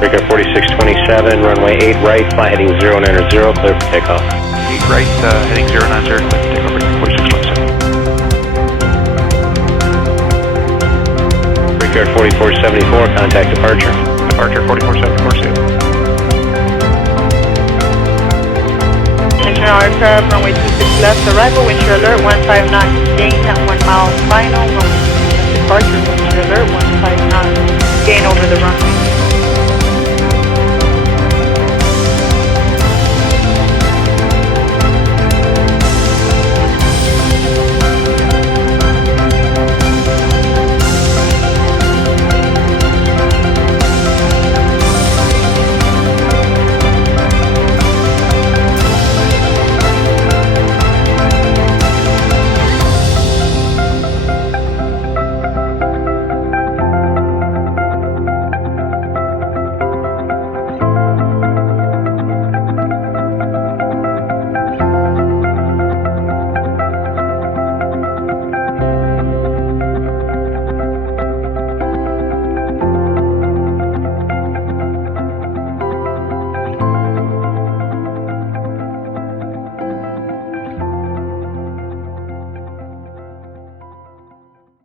Brickyard 4627, runway 8 right, fly heading 090, clear for takeoff. 8 right, heading 090, clear for takeoff, Brickyard 4627. Brickyard 4474, contact departure. Departure 4474, see you. International aircraft, runway 26 left, arrival, wind shear alert, 15 knots, gain at 1 mile, final, runway 26 departure, wind shear alert, 15 knots, gain over the runway.